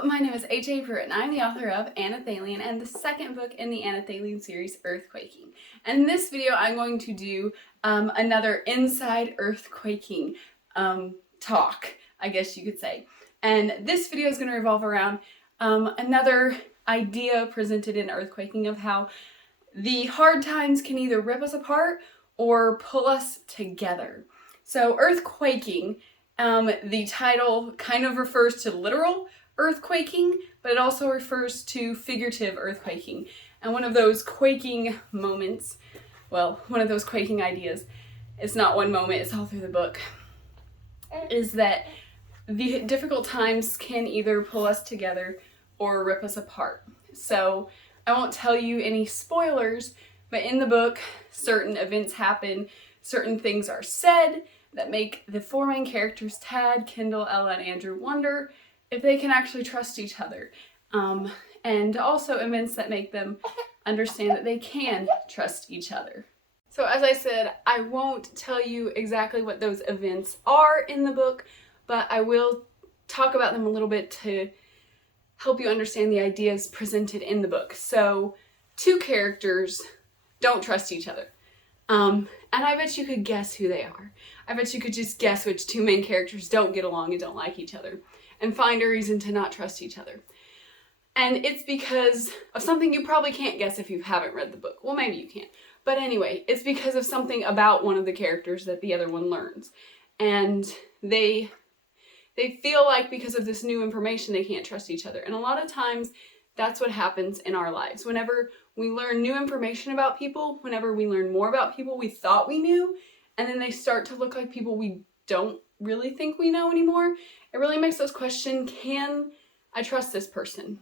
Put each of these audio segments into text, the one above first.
Hello, my name is HAPruitt and I'm the author of Anelthalien and the second book in the Anelthalien series, Earth Quaking. And in this video I'm going to do another inside Earth Quaking talk, I guess you could say. And this video is going to revolve around another idea presented in Earth Quaking of how the hard times can either rip us apart or pull us together. So Earth Quaking, the title kind of refers to literal earthquaking, but it also refers to figurative earthquaking. And one of those quaking moments, well, one of those quaking ideas, it's not one moment, it's all through the book, is that the difficult times can either pull us together or rip us apart. So I won't tell you any spoilers, but in the book, certain events happen, certain things are said that make the four main characters, Tad, Kendall, Ella, and Andrew, wonder if they can actually trust each other. And also events that make them understand that they can trust each other. So as I said, I won't tell you exactly what those events are in the book, but I will talk about them a little bit to help you understand the ideas presented in the book. So two characters don't trust each other. And I bet you could guess who they are. I bet you could just guess which two main characters don't get along and don't like each other, and find a reason to not trust each other. And it's because of something you probably can't guess if you haven't read the book. Well, maybe you can't. But anyway, it's because of something about one of the characters that the other one learns. And they feel like because of this new information, they can't trust each other. And a lot of times, that's what happens in our lives. Whenever we learn new information about people, whenever we learn more about people we thought we knew, and then they start to look like people we don't really think we know anymore, it really makes us question, can I trust this person?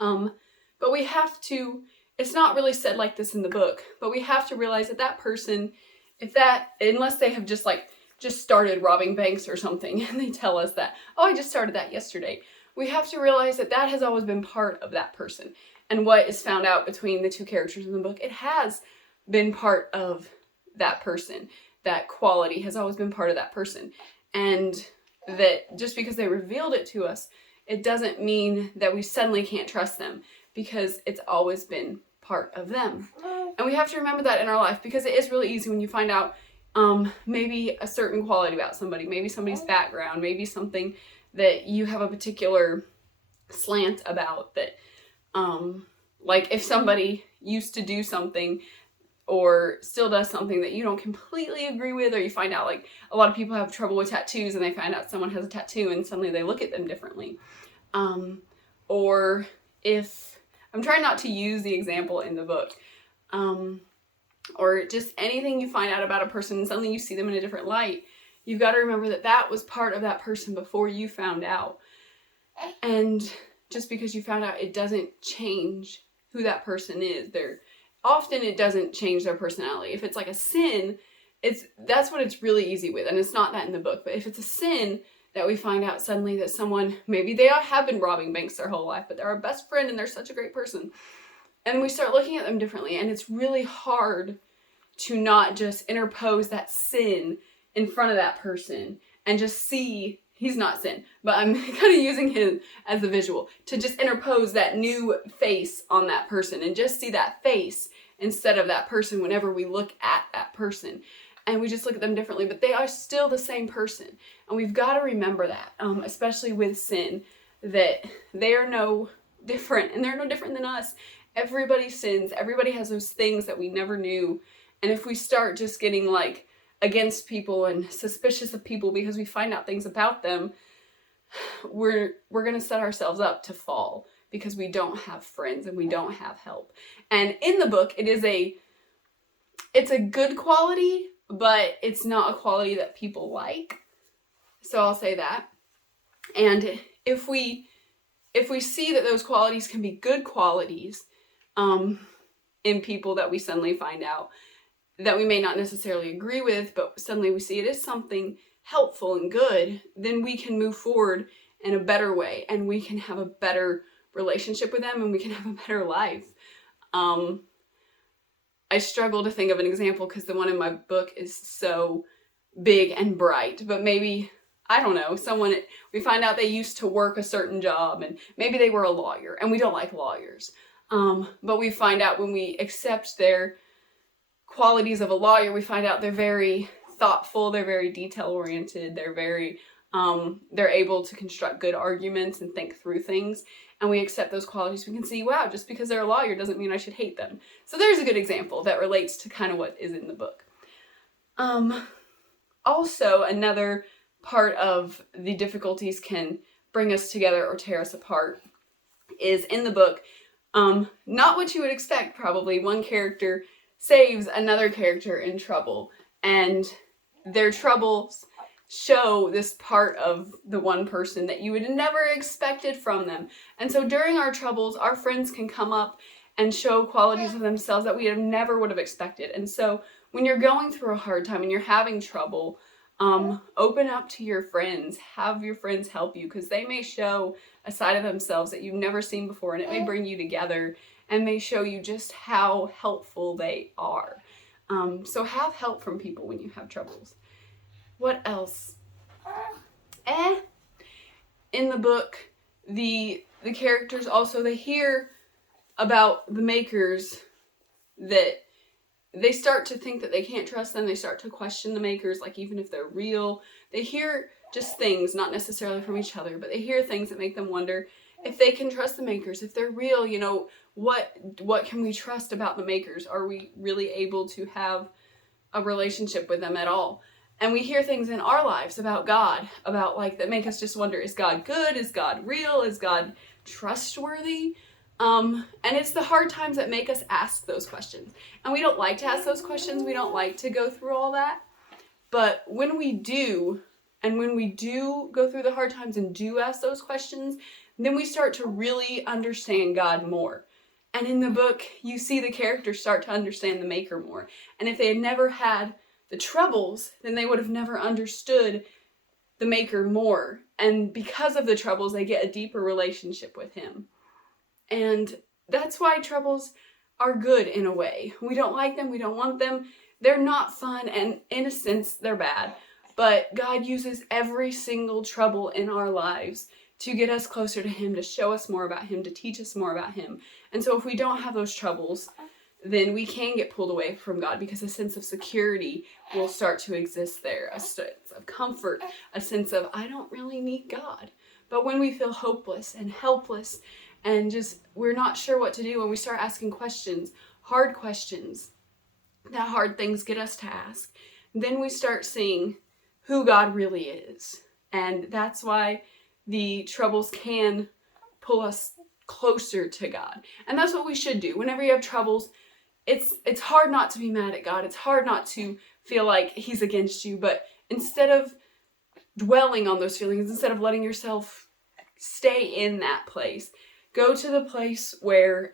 But we have to, it's not really said like this in the book, but we have to realize that that person, unless they have just started robbing banks or something, and they tell us that, oh, I just started that yesterday, we have to realize that that has always been part of that person. And what is found out between the two characters in the book, it has been part of that person. That quality has always been part of that person. And that just because they revealed it to us, it doesn't mean that we suddenly can't trust them, because it's always been part of them. And we have to remember that in our life, because it is really easy when you find out maybe a certain quality about somebody, maybe somebody's background, maybe something that you have a particular slant about, that like if somebody used to do something or still does something that you don't completely agree with, or you find out, like a lot of people have trouble with tattoos and they find out someone has a tattoo and suddenly they look at them differently. Or if, I'm trying not to use the example in the book, or just anything you find out about a person and suddenly you see them in a different light, you've got to remember that that was part of that person before you found out. And just because you found out, it doesn't change who that person is. Often it doesn't change their personality. If it's like a sin, that's what it's really easy with, and it's not that in the book. But if it's a sin that we find out suddenly that someone, maybe they have been robbing banks their whole life, but they're our best friend and they're such a great person, and we start looking at them differently, and it's really hard to not just interpose that sin in front of that person and just see he's not sin, but I'm kind of using him as a visual, to just interpose that new face on that person and just see that face instead of that person whenever we look at that person. And we just look at them differently, but they are still the same person. And we've got to remember that, especially with sin, that they are no different, and they're no different than us. Everybody sins. Everybody has those things that we never knew. And if we start just getting like against people and suspicious of people because we find out things about them, we're going to set ourselves up to fall, because we don't have friends and we don't have help. And in the book, it's a good quality, but it's not a quality that people like. So I'll say that. And if we see that those qualities can be good qualities in people that we suddenly find out that we may not necessarily agree with, but suddenly we see it as something helpful and good, then we can move forward in a better way, and we can have a better relationship with them, and we can have a better life. I struggle to think of an example because the one in my book is so big and bright, but maybe I don't know, we find out they used to work a certain job, and maybe they were a lawyer, and we don't like lawyers. But we find out when we accept their qualities of a lawyer, we find out they're very thoughtful, they're very detail-oriented, they're able to construct good arguments and think through things, and we accept those qualities. We can see, wow, just because they're a lawyer doesn't mean I should hate them. So there's a good example that relates to kind of what is in the book. Also, another part of the difficulties can bring us together or tear us apart is in the book, not what you would expect probably. One character saves another character in trouble, and their troubles show this part of the one person that you would never expected from them. And so during our troubles, our friends can come up and show qualities of themselves that we never would have expected. And so when you're going through a hard time and you're having trouble, open up to your friends, have your friends help you, because they may show a side of themselves that you've never seen before, and it may bring you together and may show you just how helpful they are. So have help from people when you have troubles. What else? In the book, the characters also, they hear about the makers, that they start to think that they can't trust them. They start to question the makers, like even if they're real. They hear just things, not necessarily from each other, but they hear things that make them wonder if they can trust the makers, if they're real, you know, what can we trust about the makers? Are we really able to have a relationship with them at all? And we hear things in our lives about God, about like, that make us just wonder, is God good? Is God real? Is God trustworthy? And it's the hard times that make us ask those questions. And we don't like to ask those questions. We don't like to go through all that. But when we do, and when we do go through the hard times and do ask those questions, then we start to really understand God more. And in the book, you see the characters start to understand the Maker more. And if they had never had the troubles, then they would have never understood the Maker more. And because of the troubles, they get a deeper relationship with him. And that's why troubles are good in a way. We don't like them, we don't want them. They're not fun, and in a sense, they're bad. But God uses every single trouble in our lives to get us closer to him, to show us more about him, to teach us more about him. And so if we don't have those troubles, then we can get pulled away from God, because a sense of security will start to exist there, a sense of comfort, a sense of, I don't really need God. But when we feel hopeless and helpless and just, we're not sure what to do, when we start asking questions that hard things get us to ask, then we start seeing who God really is. And that's why the troubles can pull us closer to God. And that's what we should do. Whenever you have troubles, it's hard not to be mad at God. It's hard not to feel like he's against you. But instead of dwelling on those feelings, instead of letting yourself stay in that place, go to the place where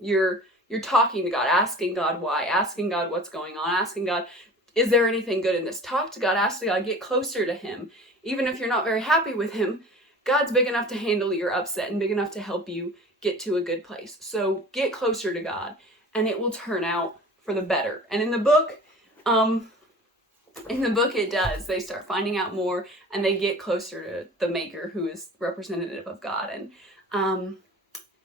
you're talking to God, asking God why, asking God what's going on, asking God, is there anything good in this? Talk to God, ask God, get closer to him. Even if you're not very happy with him, God's big enough to handle your upset and big enough to help you get to a good place. So get closer to God, and it will turn out for the better. And in the book it does. They start finding out more, and they get closer to the Maker, who is representative of God. And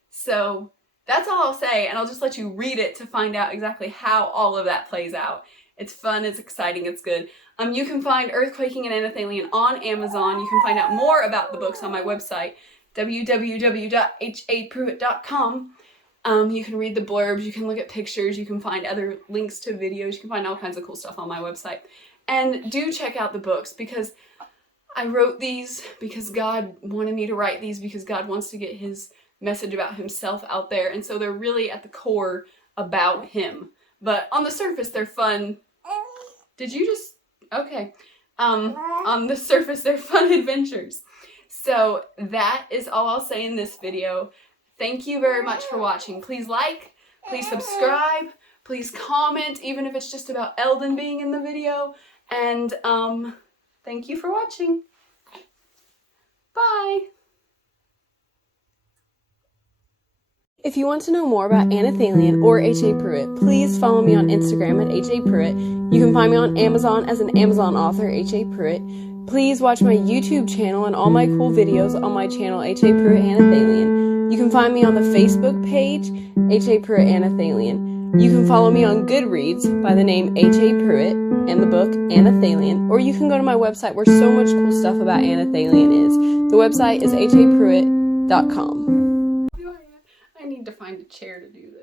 so that's all I'll say, and I'll just let you read it to find out exactly how all of that plays out. It's fun, it's exciting, it's good. You can find Earth Quaking and Anelthalien on Amazon. You can find out more about the books on my website, www.HAPruitt.com. You can read the blurbs, you can look at pictures, you can find other links to videos, you can find all kinds of cool stuff on my website. And do check out the books, because I wrote these because God wanted me to write these, because God wants to get his message about himself out there. And so they're really at the core about him. But on the surface, they're fun. Did you just... Okay. On the surface, they're fun adventures. So that is all I'll say in this video. Thank you very much for watching. Please like, please subscribe, please comment, even if it's just about Eldon being in the video. And thank you for watching. Bye. If you want to know more about Anelthalien or HAPruitt, please follow me on Instagram at HAPruitt. You can find me on Amazon as an Amazon author, HAPruitt. Please watch my YouTube channel and all my cool videos on my channel, HAPruitt Anelthalien. You can find me on the Facebook page, HAPruitt Anelthalien. You can follow me on Goodreads by the name HAPruitt and the book Anelthalien, or you can go to my website where so much cool stuff about Anelthalien is. The website is HAPruitt.com. I need to find a chair to do this.